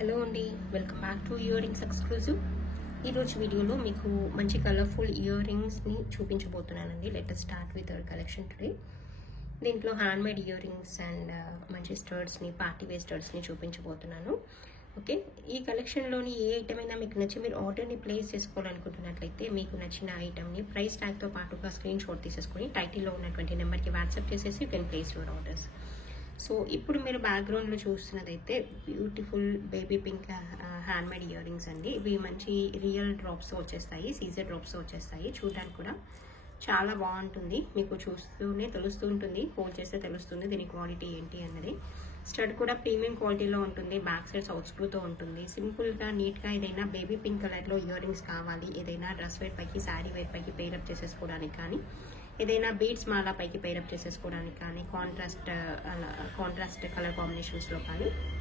Hello అండి, welcome back to earrings exclusive. ఈరోజు వీడియోలో మీకు మంచి కలర్ఫుల్ ఇయర్ రింగ్స్ని చూపించబోతున్నానండి. లెట్ us start with our collection today. దీంట్లో హ్యాండ్మేడ్ ఇయర్ రింగ్స్ అండ్ మంచి స్టర్ట్స్ని, పార్టీ వేర్ స్టర్ట్స్ని చూపించబోతున్నాను. ఓకే, ఈ కలెక్షన్లోని ఏ ఐటమ్ అయినా మీకు నచ్చి మీరు ఆర్డర్ని ప్లేస్ చేసుకోవాలనుకుంటున్నట్లయితే మీకు నచ్చిన ఐటమ్ని ప్రైస్ ట్యాగ్తో పాటుగా స్క్రీన్ షాట్ తీసేసుకొని టైటిల్లో ఉన్నటువంటి నెంబర్కి వాట్సాప్ చేసేసి you can place your orders. So ఇప్పుడు మీరు బ్యాక్గ్రౌండ్లో చూస్తున్నదైతే beautiful baby pink handmade earrings అండి. ఇవి మంచి రియల్ డ్రాప్స్ వచ్చేస్తాయి, సీజర్ డ్రాప్స్ వచ్చేస్తాయి. చూడడానికి కూడా చాలా బాగుంటుంది. మీకు చూస్తూనే తెలుస్తూ ఉంటుంది, హోల్డ్ చేస్తే తెలుస్తుంది దీని క్వాలిటీ ఏంటి అన్నది. స్టడ్ కూడా ప్రీమియం క్వాలిటీలో ఉంటుంది. బ్యాక్ సైడ్ సౌత్ స్క్రూతో ఉంటుంది. సింపుల్గా నీట్గా ఏదైనా బేబీ పింక్ కలర్లో ఇయర్ రింగ్స్ కావాలి, ఏదైనా డ్రెస్ వేర్ పైకి, శారీ వేర్ పైకి పేరప్ చేసేసుకోవడానికి కానీ, ఏదైనా బీడ్స్ మాలా పైకి పేరప్ చేసేసుకోవడానికి కానీ, కాంట్రాస్ట్ కలర్ కాంబినేషన్స్లో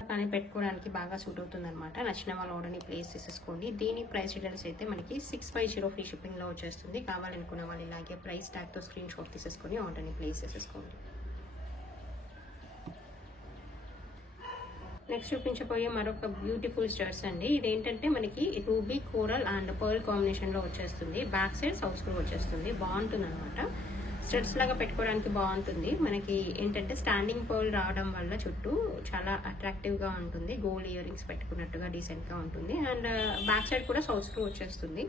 కానీ పెట్టుకోవడానికి బాగా సూట్ అవుతుంది అనమాట. నచ్చిన వాళ్ళ ఆర్డర్ని ప్లేస్ చేసేసుకోండి. దీని ప్రైస్ డీటెయిల్స్ అయితే మనకి 650 ఫ్రీ షిప్పింగ్లో వచ్చేస్తుంది. కావాలనుకున్న వాళ్ళు ఇలాగే ప్రైస్ ట్యాగ్తో స్క్రీన్ షాట్ తీసేసుకొని ఆర్డర్ని ప్లేస్ చేసేసుకోండి. నెక్స్ట్ చూపించబోయే మరొక బ్యూటిఫుల్ స్టర్ట్స్ అండి. ఇదేంటంటే మనకి రూబీ, కోరల్ అండ్ పర్ల్ కాంబినేషన్లో వచ్చేస్తుంది. బ్యాక్ సైడ్ సౌత్ స్క్రూ వచ్చేస్తుంది. బాగుంటుంది అనమాట. స్టడ్స్ లాగా పెట్టుకోవడానికి బాగుంటుంది. మనకి ఏంటంటే స్టాండింగ్ పర్ల్ రావడం వల్ల చుట్టూ చాలా అట్రాక్టివ్గా ఉంటుంది. గోల్డ్ ఇయర్ రింగ్స్ పెట్టుకున్నట్టుగా డీసెంట్గా ఉంటుంది. అండ్ బ్యాక్ సైడ్ కూడా సౌత్ స్క్రూ వచ్చేస్తుంది.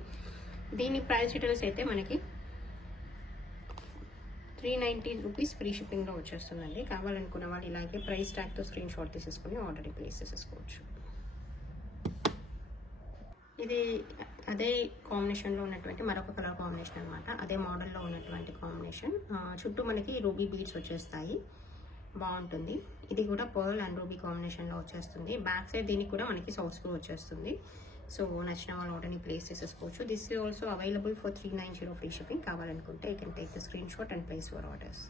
దీని ప్రైస్ డీటెయిల్స్ అయితే మనకి 390 రూపీస్ ఫ్రీ షిప్పింగ్లో వచ్చేస్తుందండి. కావాలనుకున్న వాళ్ళు ఇలాగే ప్రైస్ ట్యాగ్తో స్క్రీన్ షాట్ తీసేసుకుని ఆర్డర్ని ప్లేస్ చేసేసుకోవచ్చు. ఇది అదే కాంబినేషన్లో ఉన్నటువంటి మరొక కలర్ కాంబినేషన్ అనమాట. అదే మోడల్లో ఉన్నటువంటి కాంబినేషన్. చుట్టూ మనకి రూబీ బీడ్స్ వచ్చేస్తాయి. బాగుంటుంది. ఇది కూడా పర్ల్ అండ్ రూబీ కాంబినేషన్లో వచ్చేస్తుంది. బ్యాక్ సైడ్ దీనికి కూడా మనకి సౌత్ స్క్రూ వచ్చేస్తుంది. సో నచ్చిన వాళ్ళ ఆర్డర్ని ప్లేస్ చేసేసుకోవచ్చు. This is also available for 390 free shipping. కావాలనుకుంటే you can take the screenshot and place your orders.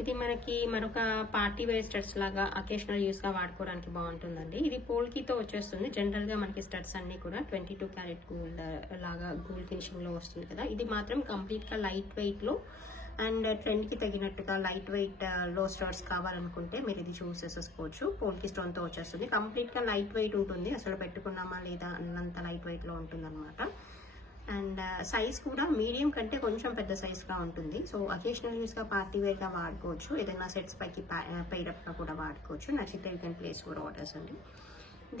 ఇది మనకి మరొక పార్టీ వేర్ స్టడ్స్ లాగా అకేషనల్ యూస్గా వాడుకోవడానికి బాగుంటుందండి. ఇది పోల్కీతో వచ్చేస్తుంది. జనరల్గా మనకి స్టడ్స్ అన్ని కూడా 22 క్యారెట్ గోల్డ్ లాగా గోల్డ్ ఫినిషింగ్లో వస్తుంది కదా. ఇది మాత్రం కంప్లీట్గా లైట్ వెయిట్లో అండ్ ట్రెండ్కి తగినట్టుగా లైట్ వెయిట్ లో స్టర్ట్స్ కావాలనుకుంటే మీరు ఇది చూస్ చేసేసుకోవచ్చు. పోల్కి స్టోన్తో వచ్చేస్తుంది. కంప్లీట్గా లైట్ వెయిట్ ఉంటుంది. అసలు పెట్టుకున్నామా లేదా అన్నంత లైట్ వెయిట్లో ఉంటుంది అనమాట. అండ్ సైజ్ కూడా మీడియం కంటే కొంచెం పెద్ద సైజ్గా ఉంటుంది. సో అకేషనల్ యూస్గా పార్టీ వేర్గా వాడుకోవచ్చు. ఏదైనా సెట్స్ పైకి పైరప్గా కూడా వాడుకోవచ్చు. నచ్చితే you can place your orders అండి.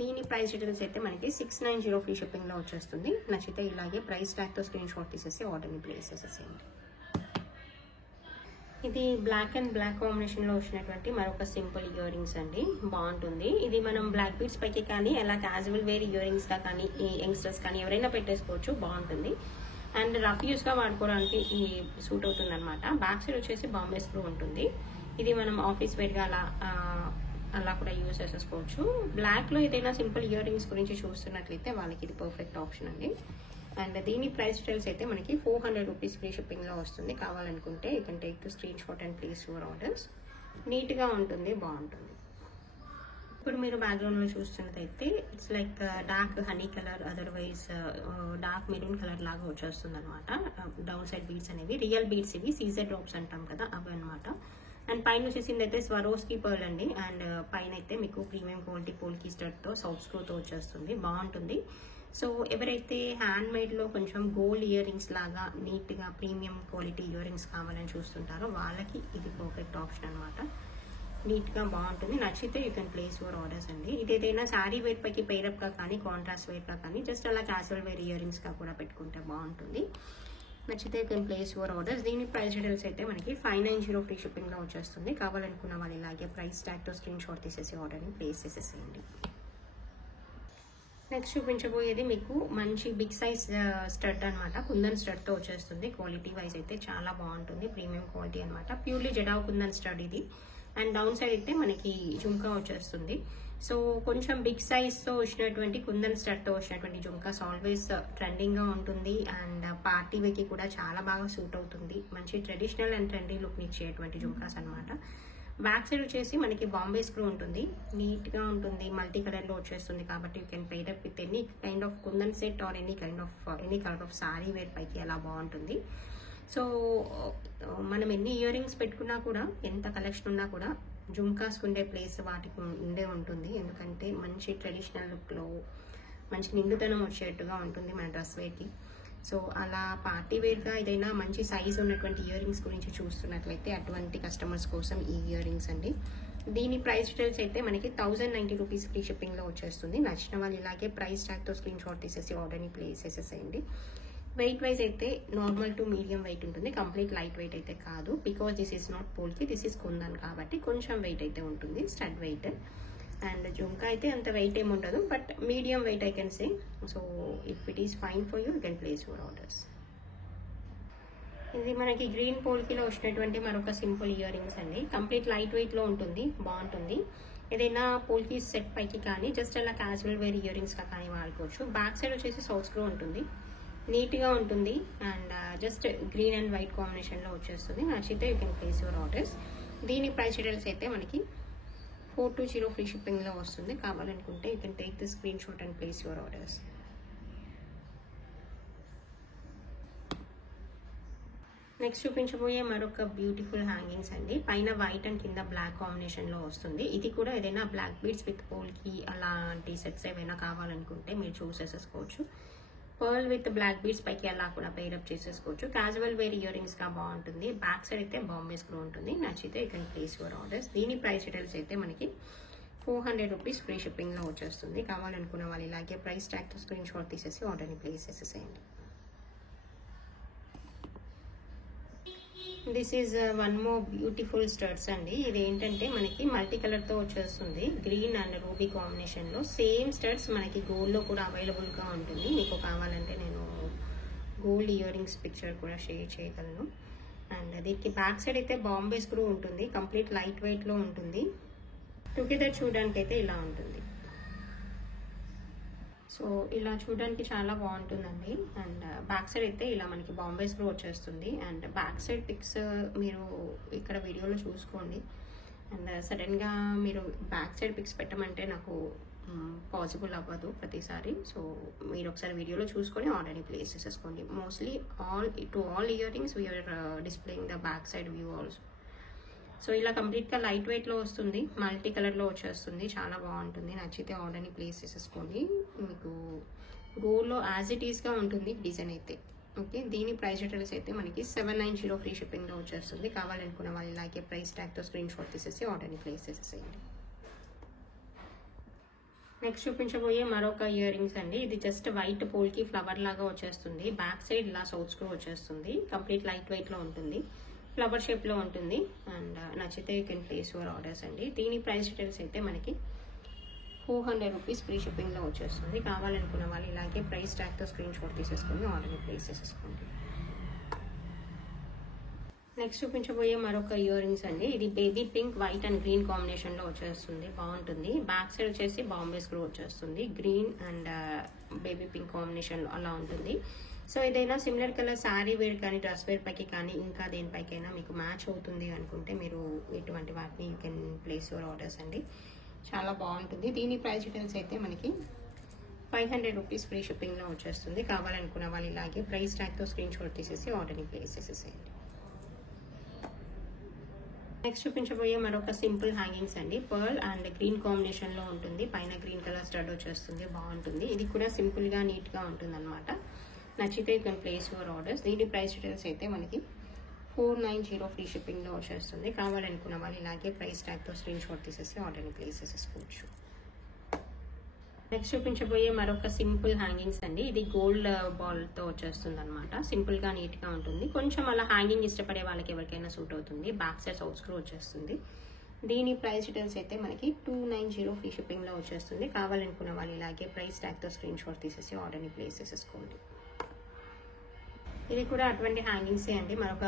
దీని ప్రైస్ డీటెయిల్స్ అయితే మనకి 690 ఫ్రీ షిప్పింగ్లో వచ్చేస్తుంది. నచ్చితే ఇలాగే ప్రైస్ ట్యాగ్తో స్క్రీన్ షాట్ తీసేసి ఆర్డర్ని ప్లేస్ చేసేసేయండి. ఇది బ్లాక్ అండ్ బ్లాక్ కాంబినేషన్లో వచ్చినటువంటి మరొక సింపుల్ ఇయర్ రింగ్స్ అండి. బాగుంటుంది. ఇది మనం బ్లాక్ బీడ్స్ పైకి కానీ ఎలా క్యాజువల్ వేర్ ఇయర్ రింగ్స్గా కానీ ఈ యంగ్స్టర్స్ కానీ ఎవరైనా పెట్టేసుకోవచ్చు. బాగుంటుంది. అండ్ రఫ్ యూస్గా వాడుకోవడానికి ఈ సూట్ అవుతుంది అనమాట. బ్యాక్ సైడ్ వచ్చేసి బాంబే స్క్రూ ఉంటుంది. ఇది మనం ఆఫీస్ వేర్గా అలా కూడా యూజ్ చేసేసుకోవచ్చు. బ్లాక్లో ఏదైనా సింపుల్ ఇయర్ రింగ్స్ గురించి చూస్తున్నట్లయితే వాళ్ళకి ఇది పర్ఫెక్ట్ ఆప్షన్ అండి. అండ్ దీని ప్రైస్ డీటెయిల్స్ అయితే మనకి 400 రూపీస్ ఫ్రీ షిప్పింగ్లో వస్తుంది. కావాలనుకుంటే you can take the screenshot and place your orders. నీట్గా ఉంటుంది, బాగుంటుంది. ఇప్పుడు మీరు బ్యాక్గ్రౌండ్లో చూస్తున్నదైతే it's like dark honey colour, otherwise dark maroon colour లాగా వచ్చేస్తుంది అనమాట. డౌన్ సైడ్ బీడ్స్ అనేవి రియల్ బీడ్స్, ఇవి సీజర్ డ్రాప్స్ అంటాం కదా, అవి అనమాట. అండ్ పైన వచ్చేసింది అయితే స్వరోస్కి పర్ల్ అండి. అండ్ పైన అయితే మీకు ప్రీమియం క్వాలిటీ పోల్కి స్టడ్తో సౌత్ స్క్రూతో వచ్చేస్తుంది. బాగుంటుంది. సో ఎవరైతే హ్యాండ్ మేడ్లో కొంచెం గోల్డ్ ఇయర్ రింగ్స్ లాగా నీట్గా ప్రీమియం క్వాలిటీ ఇయర్ రింగ్స్ కావాలని చూస్తుంటారో వాళ్ళకి ఇది పర్ఫెక్ట్ ఆప్షన్ అనమాట. నీట్గా బాగుంటుంది. నచ్చితే you can place your orders అండి. ఇది ఏదైనా శారీ వేర్ పైకి పేరప్గా కానీ, కాంట్రాస్ట్ వేర్గా కానీ, జస్ట్ అలా క్యాజువల్ వేర్ ఇయర్ రింగ్స్గా కూడా పెట్టుకుంటే బాగుంటుంది. నచ్చితే you can place your orders. దీని ప్రైస్ డీటెయిల్స్ అయితే మనకి 590 ఫ్రీ షిప్పింగ్లో వచ్చేస్తుంది. కావాలనుకున్న వాళ్ళు ఇలాగే ప్రైస్ ట్యాగ్తో స్క్రీన్ షాట్ తీసేసి ఆర్డర్ని ప్లేస్ చేసేసేయండి. నెక్స్ట్ చూపించబోయేది మీకు మంచి బిగ్ సైజ్ స్టడ్ అనమాట. కుందన్ స్టడ్తో వచ్చేస్తుంది. క్వాలిటీ వైజ్ అయితే చాలా బాగుంటుంది. ప్రీమియం క్వాలిటీ అనమాట. ప్యూర్లీ జడావ్ కుందన్ స్టడ్ ఇది. అండ్ డౌన్ సైడ్ అయితే మనకి జుంకా వచ్చేస్తుంది. సో కొంచెం బిగ్ సైజ్తో వచ్చినటువంటి కుందన్ స్టడ్తో వచ్చినటువంటి జుంకాస్ ఆల్వేస్ ట్రెండింగ్గా ఉంటుంది. అండ్ పార్టీ వేర్కి కూడా చాలా బాగా సూట్ అవుతుంది. మంచి ట్రెడిషనల్ అండ్ ట్రెండీ లుక్ని ఇచ్చేటువంటి జుంకాస్ అనమాట. బ్యాక్ సైడ్ వచ్చేసి మనకి బాంబే స్క్రూ ఉంటుంది. నీట్గా ఉంటుంది. మల్టీ కలర్లో వచ్చేస్తుంది కాబట్టి you can pair up with any kind of kundan set or any colour of sari wear పైకి అలా బాగుంటుంది. సో మనం ఎన్ని ఇయర్ రింగ్స్ పెట్టుకున్నా కూడా, ఎంత కలెక్షన్ ఉన్నా కూడా జుమ్కాస్ ఉండే ప్లేస్ వాటికి ఉండే ఉంటుంది. ఎందుకంటే మంచి ట్రెడిషనల్ లుక్లో మంచి నిండుదనం వచ్చేట్టుగా ఉంటుంది మన డ్రెస్ వేర్కి. సో అలా పార్టీ వేర్గా ఏదైనా మంచి సైజ్ ఉన్నటువంటి ఇయర్ రింగ్స్ గురించి చూస్తున్నట్లయితే అటువంటి కస్టమర్స్ కోసం ఈ ఇయర్ రింగ్స్ అండి. దీని ప్రైస్ డీటెయిల్స్ అయితే మనకి 1090 రూపీస్ ఫ్రీ షిప్పింగ్లో వచ్చేస్తుంది. నచ్చిన వాళ్ళు ఇలాగే ప్రైస్ ట్యాగ్తో స్క్రీన్ షాట్ తీసేసి ఆర్డర్ని ప్లేస్ చేసేసేయండి. వెయిట్ వైజ్ అయితే నార్మల్ టు మీడియం వెయిట్ ఉంటుంది, కంప్లీట్ లైట్ వెయిట్ అయితే కాదు. Because this is not polki, this is kundan కాబట్టి కొంచెం వెయిట్ అయితే ఉంటుంది, స్టడ్ వెయిట్. అండ్ జుంకా అయితే అంత వెయిట్ ఏమి ఉండదు, but medium wait I can say. So if it is fine for you can place your orders. ఇది మనకి గ్రీన్ పోల్కిలో వచ్చినటువంటి మరొక సింపుల్ ఇయర్ రింగ్స్ అండి. కంప్లీట్ లైట్ వెయిట్లో ఉంటుంది, బాగుంటుంది. ఏదైనా పోల్కి సెట్ పైకి కానీ జస్ట్ అలా క్యాజువల్ వేర్ ఇయర్ రింగ్స్గా కానీ వాడుకోవచ్చు. బ్యాక్ సైడ్ వచ్చేసి సౌత్ స్క్రూ ఉంటుంది, నీట్గా ఉంటుంది. And just green and white కాంబినేషన్లో వచ్చేస్తుంది. నచ్చితే you can place your orders. దీని ప్రైస్ డీటెయిల్స్ అయితే మనకి 420 ఫ్రీ షిప్పింగ్లో వస్తుంది. కావాలనుకుంటే you can take the screenshot and place your orders. Next చూపించబోయే మరొక బ్యూటిఫుల్ హ్యాంగింగ్స్ అండి. పైన వైట్ అండ్ కింద బ్లాక్ కాంబినేషన్లో వస్తుంది. ఇది కూడా ఏదైనా బ్లాక్ బీడ్స్ విత్ పోల్కి అలాంటి సెట్స్ ఏమైనా కావాలనుకుంటే మీరు చూస్ చేసేసుకోవచ్చు. పర్ల్ విత్ బ్లాక్ బీడ్స్ పైకి అలా కూడా పేరప్ చేసేసుకోవచ్చు. క్యాజువల్ వేర్ ఇయర్ రింగ్స్ గా బాగుంటుంది. బ్యాక్ సైడ్ అయితే బాంబే స్క్రూ ఉంటుంది. నచ్చితే you can place your orders. దీని ప్రైస్ డీటెయిల్స్ అయితే మనకి 400 రూపీస్ ఫ్రీ షిప్పింగ్లో వచ్చేస్తుంది. కావాలనుకున్న వాళ్ళు ఇలాగే ప్రైస్ ట్యాగ్తో స్క్రీన్ షాట్ తీసేసి ఆర్డర్ని ప్లేస్ చేసేసేయండి. This is one more beautiful studs అండి. ఇది ఏంటంటే మనకి మల్టీ కలర్తో వచ్చేస్తుంది, గ్రీన్ అండ్ రూబీ కాంబినేషన్లో. సేమ్ స్టడ్స్ మనకి గోల్డ్లో కూడా అవైలబుల్గా ఉంటుంది. మీకు కావాలంటే నేను గోల్డ్ ఇయర్ రింగ్స్ పిక్చర్ కూడా షేర్ చేయగలను. అండ్ దీనికి బ్యాక్ సైడ్ అయితే బాంబే స్క్రూ ఉంటుంది, కంప్లీట్ లైట్ వెయిట్లో ఉంటుంది. టుగెదర్ చూడడానికి అయితే ఇలా ఉంటుంది. సో ఇలా చూడడానికి చాలా బాగుంటుందండి. అండ్ బ్యాక్ సైడ్ అయితే ఇలా మనకి బాంబే స్క్రూ వచ్చేస్తుంది. అండ్ బ్యాక్ సైడ్ పిక్స్ మీరు ఇక్కడ వీడియోలో చూసుకోండి. అండ్ సడన్గా మీరు బ్యాక్ సైడ్ పిక్స్ పెట్టమంటే నాకు పాసిబుల్ అవ్వదు ప్రతిసారి. సో మీరు ఒకసారి వీడియోలో చూసుకొని ఆర్డర్ని ప్లేస్ చేసేసుకోండి. Mostly all earrings we are displaying the back side view also. So ఇలా కంప్లీట్గా లైట్ వెయిట్లో వస్తుంది, మల్టీ కలర్లో వచ్చేస్తుంది, చాలా బాగుంటుంది. నచ్చితే ఆర్డర్ని ప్లేస్ చేసేసుకోండి. మీకు గోల్డ్లో యాజ్ ఇట్ ఈస్గా ఉంటుంది డిజైన్ అయితే. ఓకే, దీని ప్రైస్ డీటెయిల్స్ అయితే మనకి 790 ఫ్రీ షిప్పింగ్లో వచ్చేస్తుంది. కావాలనుకున్న వాళ్ళు ఇలాగే ప్రైస్ ట్యాగ్తో స్క్రీన్ షాట్ తీసేసి ఆర్డర్ని ప్లేస్ చేసేసేయండి. నెక్స్ట్ చూపించబోయే మరొక ఇయర్ రింగ్స్ అండి. ఇది జస్ట్ వైట్ పోల్కి ఫ్లవర్ లాగా వచ్చేస్తుంది. బ్యాక్ సైడ్ ఇలా సౌత్ స్క్రూ వచ్చేస్తుంది. కంప్లీట్ లైట్ వెయిట్లో ఉంటుంది, ఫ్లవర్ షేప్లో ఉంటుంది. అండ్ నచ్చితే you can place your orders అండి. దీని ప్రైస్ డీటెయిల్స్ అయితే మనకి 400 రూపీస్ ఫ్రీ షిప్పింగ్లో వచ్చేస్తుంది. కావాలనుకున్న వాళ్ళు ఇలాగే ప్రైస్ ట్యాగ్తో స్క్రీన్ షాట్ తీసేసుకొని ఆర్డర్ని ప్లేస్ చేసేసుకోండి. నెక్స్ట్ చూపించబోయే మరొక ఇయర్ రింగ్స్ అండి. ఇది baby pink, white and green కాంబినేషన్లో వచ్చేస్తుంది, బాగుంటుంది. బ్యాక్ సైడ్ వచ్చేసి బాంబే స్క్రూ వచ్చేస్తుంది, గ్రీన్ అండ్ బేబీ పింక్ కాంబినేషన్లో అలా ఉంటుంది. సో ఏదైనా సిమిలర్ కలర్ శారీ వేర్ కానీ డ్రెస్ వేర్ పైకి కానీ ఇంకా దేనిపైకైనా మీకు మ్యాచ్ అవుతుంది అనుకుంటే మీరు ఇటువంటి వాటిని you can place your orders అండి. చాలా బాగుంటుంది. దీని ప్రైస్ డీటెయిల్స్ అయితే మనకి 500 రూపీస్ ఫ్రీ షిప్పింగ్లో వచ్చేస్తుంది. కావాలనుకున్న వాళ్ళు ఇలాగే ప్రైస్ ట్యాగ్తో స్క్రీన్ షాట్ తీసేసి ఆర్డర్ని ప్లేస్ చేసేసేయండి. నెక్స్ట్ చూపించబోయే మరొక సింపుల్ హ్యాంగింగ్స్ అండి. పర్ల్ అండ్ గ్రీన్ కాంబినేషన్లో ఉంటుంది. పైన గ్రీన్ కలర్ స్టడ్ వచ్చేస్తుంది, బాగుంటుంది. ఇది కూడా సింపుల్గా నీట్గా ఉంటుంది అనమాట. నచ్చితే you can place your orders. దీని ప్రైస్ డీటెయిల్స్ అయితే మనకి 490 ఫ్రీ షిప్పింగ్లో వచ్చేస్తుంది. కావాలనుకున్న వాళ్ళు ఇలాగే ప్రైస్ ట్యాగ్తో స్క్రీన్ షాట్ తీసేసి ఆర్డర్ని ప్లేస్ చేసేసుకోవచ్చు. నెక్స్ట్ చూపించబోయే మరొక సింపుల్ హ్యాంగింగ్స్ అండి. ఇది గోల్డ్ బాల్తో వచ్చేస్తుంది అనమాట. సింపుల్గా నీట్గా ఉంటుంది. కొంచెం అలా హ్యాంగింగ్ ఇష్టపడే వాళ్ళకి ఎవరికైనా సూట్ అవుతుంది. బ్యాక్ సైడ్ సౌత్ స్క్రూ వచ్చేస్తుంది. దీని ప్రైస్ డీటెయిల్స్ అయితే మనకి 290 ఫ్రీ షిప్పింగ్లో వచ్చేస్తుంది. కావాలనుకున్న వాళ్ళు ఇలాగే ప్రైస్ ట్యాగ్తో స్క్రీన్ షాట్ తీసేసి ఆర్డర్ని ప్లేస్ చేసేసుకోండి. ఇది కూడా అటువంటి హ్యాంగింగ్సే అండి. మరొక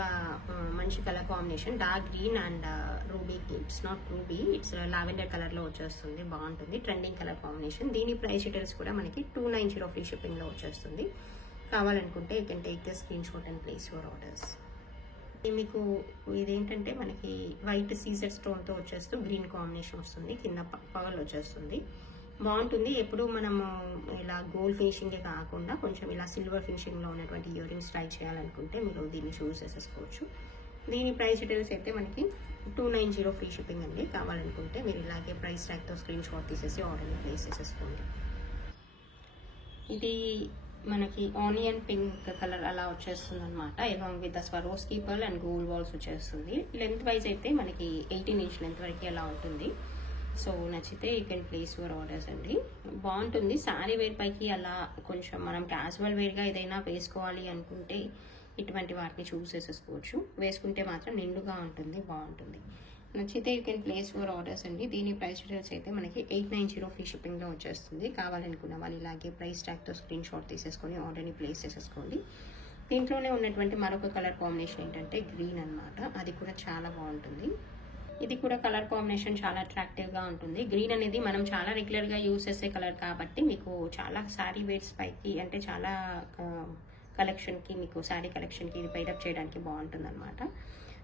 మంచి colour combination, dark green and ruby. It's not ruby, it's lavender కలర్లో వచ్చేస్తుంది, బాగుంటుంది. Trending colour combination. దీని ప్రైస్ డీటెయిల్స్ కూడా మనకి 290 ఫ్రీ షిప్పింగ్లో వచ్చేస్తుంది. కావాలనుకుంటే you can take the screenshot and place your orders. మీకు ఇదేంటంటే మనకి వైట్ సీజెడ్ స్టోన్తో వచ్చేస్తూ గ్రీన్ కాంబినేషన్ వస్తుంది, కింద పర్ల్ వచ్చేస్తుంది, బాగుంటుంది. ఎప్పుడు మనము ఇలా గోల్డ్ ఫినిషింగే కాకుండా కొంచెం ఇలా సిల్వర్ ఫినిషింగ్లో ఉన్నటువంటి ఇయర్ రింగ్స్ ట్రై చేయాలనుకుంటే మీరు దీన్ని చూస్ చేసేసుకోవచ్చు. దీని ప్రైస్ డీటెయిల్స్ అయితే మనకి 290 ఫ్రీ షిప్పింగ్ అండి. కావాలనుకుంటే మీరు ఇలాగే ప్రైస్ ట్యాగ్తో స్క్రీన్ షాట్ తీసేసి ఆర్డర్ని ప్లేస్ చేసేసుకోండి. ఇది మనకి ఆనియన్ పింక్ కలర్ అలా వచ్చేస్తుంది అనమాట. Along with the Swarovski pearl and gold walls వచ్చేస్తుంది. లెంత్ వైజ్ అయితే మనకి 18 ఇంచ్ లెంత్ వరకు అలా ఉంటుంది. సో నచ్చితే you can place your orders అండి. బాగుంటుంది. శారీ వేర్ పైకి అలా కొంచెం మనం క్యాజువల్ వేర్గా ఏదైనా వేసుకోవాలి అనుకుంటే ఇటువంటి వాటిని చూస్ చేసేసుకోవచ్చు. వేసుకుంటే మాత్రం నిండుగా ఉంటుంది, బాగుంటుంది. నచ్చితే you can place your orders అండి. దీని ప్రైస్ డీటెయిల్స్ అయితే మనకి 890 ఫ్రీ షిప్పింగ్లో వచ్చేస్తుంది. కావాలనుకున్న వాళ్ళు ఇలాగే ప్రైస్ ట్యాగ్తో స్క్రీన్ షాట్ తీసేసుకొని ఆర్డర్ని ప్లేస్ చేసేసుకోండి. దీంట్లోనే ఉన్నటువంటి మరొక కలర్ కాంబినేషన్ ఏంటంటే గ్రీన్ అనమాట. అది కూడా చాలా బాగుంటుంది. ఇది కూడా కలర్ కాంబినేషన్ చాలా అట్రాక్టివ్గా ఉంటుంది. గ్రీన్ అనేది మనం చాలా రెగ్యులర్గా యూస్ చేసే కలర్ కాబట్టి మీకు చాలా శారీ వేర్స్ పైకి అంటే చాలా కలెక్షన్కి మీకు శారీ కలెక్షన్కి ఇది పైరప్ చేయడానికి బాగుంటుంది అనమాట.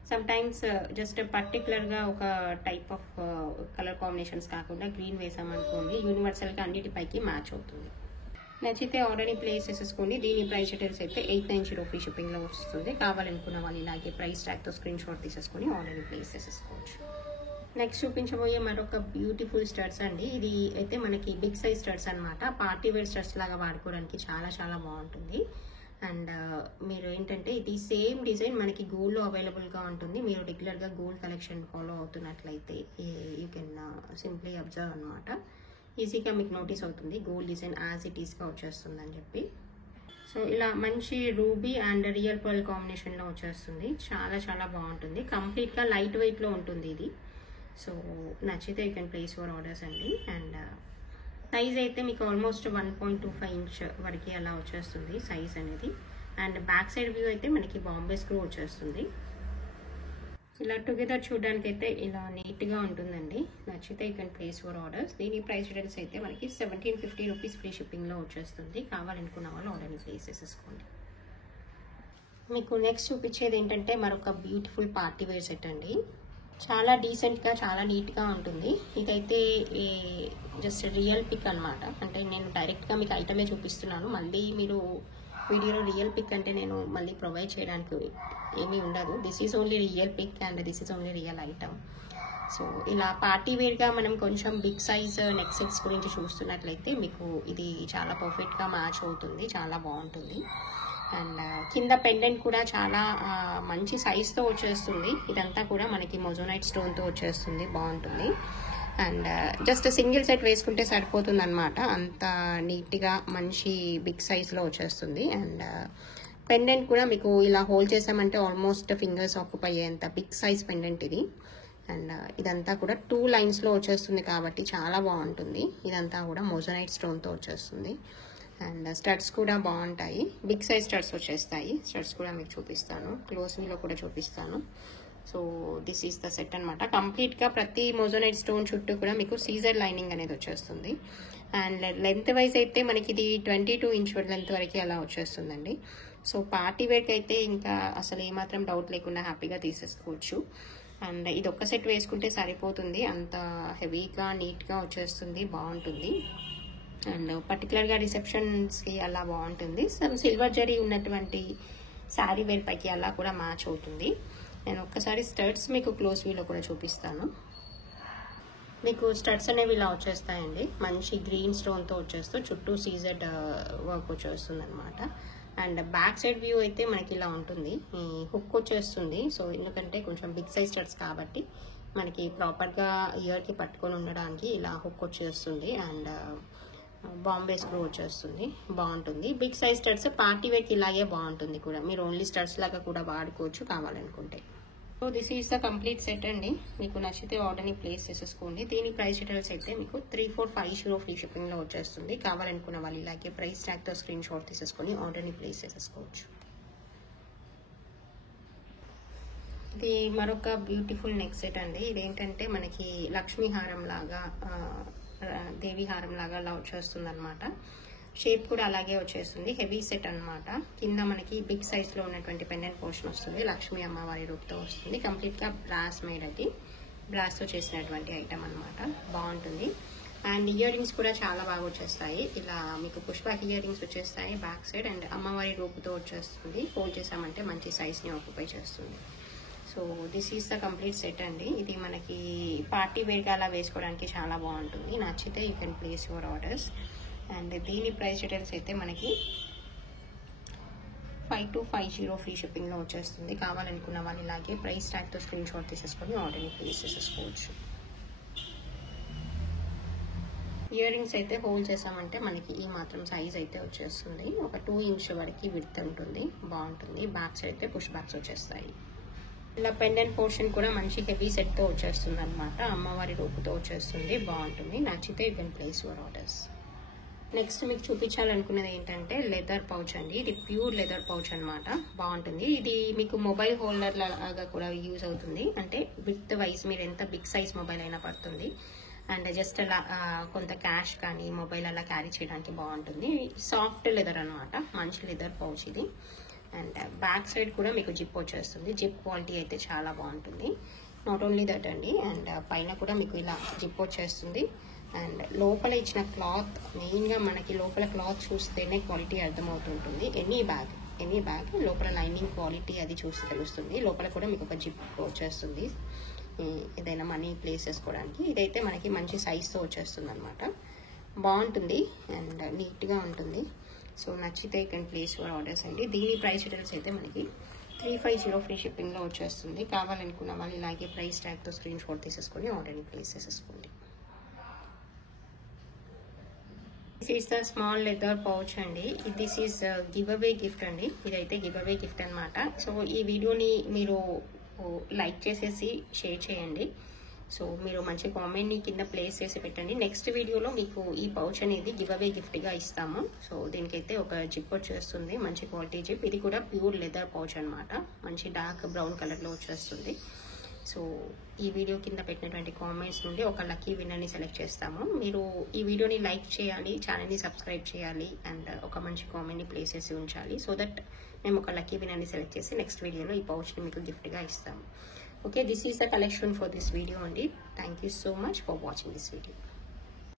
సమ్ టైమ్స్ జస్ట్ పర్టికులర్గా ఒక టైప్ ఆఫ్ కలర్ కాంబినేషన్స్ కాకుండా గ్రీన్ వేసామనుకోండి యూనివర్సల్గా అన్నిటిపైకి మ్యాచ్ అవుతుంది. నచ్చితే ఆర్డర్ని ప్లేస్ చేసేసుకోండి. దీని ప్రైస్ డీటెయిల్స్ అయితే 890 ఫ్రీ షిప్పింగ్లో వస్తుంది. కావాలనుకున్న వాళ్ళు ఇలాగే ప్రైస్ ట్యాగ్తో స్క్రీన్ షాట్ తీసేసుకొని ఆర్డర్ని ప్లేస్ చేసేసుకోవచ్చు. నెక్స్ట్ చూపించబోయే మరొక బ్యూటిఫుల్ స్టడ్స్ అండి. ఇది అయితే మనకి బిగ్ సైజ్ స్టడ్స్ అనమాట. పార్టీ వేర్ స్టడ్స్ లాగా వాడుకోవడానికి చాలా చాలా బాగుంటుంది. అండ్ మీరు ఏంటంటే ఇది సేమ్ డిజైన్ మనకి గోల్డ్లో అవైలబుల్గా ఉంటుంది. మీరు రెగ్యులర్గా గోల్డ్ కలెక్షన్ ఫాలో అవుతున్నట్లయితే యూ కెన్ సింప్లీ అబ్జర్వ్ అనమాట. ఈజీగా మీకు నోటీస్ అవుతుంది గోల్డ్ డిజైన్ యాజ్ ఇట్ ఈస్గా వచ్చేస్తుంది అని చెప్పి. సో ఇలా మంచి రూబీ అండ్ రియల్ పర్ల్ కాంబినేషన్లో వచ్చేస్తుంది. చాలా చాలా బాగుంటుంది. కంప్లీట్గా లైట్ వెయిట్లో ఉంటుంది ఇది. సో నచ్చితే you can place your orders అండి. అండ్ సైజ్ అయితే మీకు ఆల్మోస్ట్ 1.25 ఇంచ్ వరకు అలా వచ్చేస్తుంది సైజ్ అనేది. అండ్ బ్యాక్ సైడ్ వ్యూ అయితే మనకి బాంబే స్క్రూ వచ్చేస్తుంది. ఇలా టుగెదర్ చూడడానికి అయితే ఇలా నీట్గా ఉంటుందండి. నచ్చితే you can place your orders. దీని ప్రైస్ డీటెయిల్స్ అయితే మనకి 1750 రూపీస్ ఫ్రీ షిప్పింగ్లో వచ్చేస్తుంది. కావాలనుకున్న వాళ్ళు ఆర్డర్ని ప్లేస్ చేసేసుకోండి. మీకు నెక్స్ట్ చూపించేది ఏంటంటే మరొక బ్యూటిఫుల్ పార్టీ వేర్ సెట్ అండి. చాలా డీసెంట్గా చాలా నీట్గా ఉంటుంది. ఇదైతే జస్ట్ రియల్ పిక్ అనమాట. అంటే నేను డైరెక్ట్గా మీకు ఐటమే చూపిస్తున్నాను. మళ్ళీ మీరు వీడియోలో రియల్ పిక్ అంటే నేను మళ్ళీ ప్రొవైడ్ చేయడానికి ఏమీ ఉండదు. This is only real pick and this is only real item. So ఇలా పార్టీ వేర్గా మనం కొంచెం బిగ్ సైజ్ నెక్ సెట్స్ గురించి చూస్తున్నట్లయితే మీకు ఇది చాలా పర్ఫెక్ట్గా మ్యాచ్ అవుతుంది. చాలా బాగుంటుంది. అండ్ కింద పెండెంట్ కూడా చాలా మంచి సైజ్తో వచ్చేస్తుంది. ఇదంతా కూడా మనకి మొజోనైట్ స్టోన్తో వచ్చేస్తుంది. బాగుంటుంది. అండ్ జస్ట్ సింగిల్ సెట్ వేసుకుంటే సరిపోతుంది అనమాట. అంత నీట్గా మంచి బిగ్ సైజ్లో వచ్చేస్తుంది. అండ్ పెండెంట్ కూడా మీకు ఇలా హోల్డ్ చేసామంటే ఆల్మోస్ట్ ఫింగర్స్ ఆక్యుపై అయ్యేంత బిగ్ సైజ్ పెండెంట్ ఇది. అండ్ ఇదంతా కూడా 2 లైన్స్లో వచ్చేస్తుంది కాబట్టి చాలా బాగుంటుంది. ఇదంతా కూడా మొజోనైట్ స్టోన్తో వచ్చేస్తుంది. అండ్ స్టడ్స్ కూడా బాగుంటాయి. బిగ్ సైజ్ స్టడ్స్ వచ్చేస్తాయి. స్టడ్స్ కూడా మీకు చూపిస్తాను. క్లోజ్ వ్యూలో కూడా చూపిస్తాను. So this is the set అనమాట. కంప్లీట్గా ప్రతి మొజోనైట్ స్టోన్ చుట్టూ కూడా మీకు సీజర్ లైనింగ్ అనేది వచ్చేస్తుంది. అండ్ లెంత్ వైజ్ అయితే మనకి ఇది 22 ఇంచ్ లెంత్ వరకు అలా వచ్చేస్తుందండి. సో పార్టీ వేర్కి అయితే ఇంకా అసలు ఏమాత్రం డౌట్ లేకుండా హ్యాపీగా తీసేసుకోవచ్చు. అండ్ ఇది ఒక్క సెట్ వేసుకుంటే సరిపోతుంది. అంత హెవీగా నీట్గా వచ్చేస్తుంది. బాగుంటుంది. అండ్ పర్టికులర్గా రిసెప్షన్స్కి అలా బాగుంటుంది. సిల్వర్ జరీ ఉన్నటువంటి శారీ వేర్ పైకి అలా కూడా మ్యాచ్ అవుతుంది. నేను ఒక్కసారి స్టడ్స్ మీకు క్లోజ్ వ్యూలో కూడా చూపిస్తాను. మీకు స్టడ్స్ అనేవి ఇలా వచ్చేస్తాయండి. మంచి గ్రీన్ స్టోన్తో వచ్చేస్తూ చుట్టూ సీజర్డ్ వర్క్ వచ్చేస్తుంది అనమాట. అండ్ బ్యాక్ సైడ్ వ్యూ అయితే మనకి ఇలా ఉంటుంది. హుక్ వచ్చేస్తుంది. సో ఎందుకంటే కొంచెం బిగ్ సైజ్ స్టడ్స్ కాబట్టి మనకి ప్రాపర్గా ఇయర్కి పట్టుకొని ఉండడానికి ఇలా హుక్ వచ్చేస్తుంది. అండ్ బాంబే స్క్రూ వచ్చేస్తుంది. బాగుంటుంది. బిగ్ సైజ్ స్టడ్స్ పార్టీ వేర్కి ఇలాగే బాగుంటుంది కూడా. మీరు ఓన్లీ స్టడ్స్ లాగా కూడా వాడుకోవచ్చు కావాలనుకుంటే. So this is the complete set అండి. మీకు నచ్చితే ఆర్డర్ని ప్లేస్ చేసేసుకోండి. దీని ప్రైస్ డీటెయిల్స్ అయితే మీకు 3450 ఫ్రీ షిప్పింగ్లో వచ్చేస్తుంది. కావాలనుకున్న వాళ్ళు ఇలాగే ప్రైస్ ట్యాగ్తో స్క్రీన్ షాట్ తీసేసుకొని ఆర్డర్ని ప్లేస్ చేసేసుకోవచ్చు. ఇది మరొక బ్యూటిఫుల్ నెక్ సెట్ అండి. ఇదేంటంటే మనకి లక్ష్మీ హారం లాగా దేవి హారం లాగా అలా వచ్చేస్తుంది అనమాట. షేప్ కూడా అలాగే వచ్చేస్తుంది. హెవీ సెట్ అనమాట. కింద మనకి బిగ్ సైజ్లో ఉన్నటువంటి పెండెంట్ పోర్షన్ వస్తుంది. లక్ష్మీ అమ్మవారి రూపుతో వస్తుంది. కంప్లీట్గా బ్రాస్ మేడ్ అది. బ్రాస్తో చేసినటువంటి ఐటమ్ అనమాట. బాగుంటుంది. అండ్ ఇయర్ రింగ్స్ కూడా చాలా బాగా వచ్చేస్తాయి. ఇలా మీకు పుష్ప ఇయర్ రింగ్స్ వచ్చేస్తాయి బ్యాక్ సైడ్. అండ్ అమ్మవారి రూపుతో వచ్చేస్తుంది. ఫోల్డ్ చేసామంటే మంచి సైజ్ని ఆక్యుపై చేస్తుంది. So this is the complete set అండి. ఇది మనకి పార్టీ వేర్గా అలా వేసుకోవడానికి చాలా బాగుంటుంది. నచ్చితే you can place your orders. And దీని ప్రైస్ డీటెయిల్స్ అయితే మనకి 5250 ఫ్రీ షిప్పింగ్లో వచ్చేస్తుంది. కావాలనుకున్న వాళ్ళు ఇలాగే ప్రైస్ ట్యాగ్తో స్క్రీన్ షాట్ తీసేసుకొని ఆర్డర్ని ప్లేస్ చేసేసుకోవచ్చు. ఇయర్ రింగ్స్ అయితే హోల్డ్ చేసామంటే మనకి ఈ మాత్రం సైజ్ అయితే వచ్చేస్తుంది. ఒక 2 ఇంచ్ వరకు విడ్త్ ఉంటుంది, బాగుంటుంది. బ్యాక్స్ అయితే పుష్ బ్యాక్స్ వచ్చేస్తాయి. ఇలా పెండెంట్ పోర్షన్ కూడా మంచి హెవీ సెట్తో వచ్చేస్తుంది అనమాట. అమ్మవారి రూపుతో వచ్చేస్తుంది, బాగుంటుంది. నచ్చితే you can place your orders. Next మీకు చూపించాలనుకున్నది ఏంటంటే లెదర్ పౌచ్ అండి. ఇది ప్యూర్ లెదర్ పౌచ్ అనమాట, బాగుంటుంది. ఇది మీకు మొబైల్ హోల్డర్ లాగా కూడా యూజ్ అవుతుంది. అంటే విత్ వైజ్ మీరు ఎంత బిగ్ సైజ్ మొబైల్ అయినా పడుతుంది. అండ్ జస్ట్ అలా కొంత క్యాష్ కానీ మొబైల్ అలా క్యారీ చేయడానికి బాగుంటుంది. సాఫ్ట్ లెదర్ అనమాట, మంచి లెదర్ పౌచ్ ఇది. అండ్ బ్యాక్ సైడ్ కూడా మీకు జిప్ వచ్చేస్తుంది. జిప్ క్వాలిటీ అయితే చాలా బాగుంటుంది. నాట్ ఓన్లీ దట్ అండి, అండ్ పైన కూడా మీకు ఇలా జిప్ వచ్చేస్తుంది. అండ్ లోపల ఇచ్చిన క్లాత్, మెయిన్గా మనకి లోపల క్లాత్ చూస్తేనే క్వాలిటీ అర్థమవుతుంటుంది. ఎనీ బ్యాగ్ లోపల లైనింగ్ క్వాలిటీ అది చూస్తే తెలుస్తుంది. లోపల కూడా మీకు ఒక జిప్ వచ్చేస్తుంది, ఏదైనా మనీ ప్లేస్ చేసుకోవడానికి. ఇదైతే మనకి మంచి సైజ్తో వచ్చేస్తుంది అనమాట, బాగుంటుంది అండ్ నీట్గా ఉంటుంది. సో నచ్చితే you can place your orders అండి. దీని ప్రైస్ డీటెయిల్స్ అయితే మనకి 350 ఫ్రీ షిప్పింగ్లో వచ్చేస్తుంది. కావాలనుకున్న వాళ్ళు ఇలాగే ప్రైస్ ట్యాగ్తో స్క్రీన్ షాట్ తీసేసుకొని ఆర్డర్ని ప్లేస్ చేసేసుకోండి. This is the small leather pouch అండి. This is giveaway gift అండి. ఇదైతే గివ్ అవే గిఫ్ట్ అనమాట. సో ఈ వీడియోని మీరు లైక్ చేసేసి షేర్ చేయండి. సో మీరు మంచి కామెంట్ని కింద ప్లేస్ చేసి పెట్టండి. నెక్స్ట్ వీడియోలో మీకు ఈ పౌచ్ అనేది గివ్ అవే గిఫ్ట్గా ఇస్తాము. సో దీనికైతే ఒక జిప్ వచ్చేస్తుంది, మంచి క్వాలిటీ జిప్. ఇది కూడా ప్యూర్ లెదర్ పౌచ్ అనమాట, మంచి డార్క్ బ్రౌన్ కలర్లో వచ్చేస్తుంది. సో ఈ వీడియో కింద పెట్టినటువంటి కామెంట్స్ నుండి ఒక లక్కీ విన్నర్ని సెలెక్ట్ చేస్తాము. మీరు ఈ వీడియోని లైక్ చేయాలి, ఛానల్ని సబ్స్క్రైబ్ చేయాలి అండ్ ఒక మంచి కామెంట్ని ప్లేస్ చేసి ఉంచాలి. సో దట్ మేము ఒక లక్కీ విన్నర్ని సెలెక్ట్ చేసి నెక్స్ట్ వీడియోలో ఈ పౌచ్ని మీకు గిఫ్ట్గా ఇస్తాము. Okay, this is the collection for this video అండి. Thank you so much for watching this video.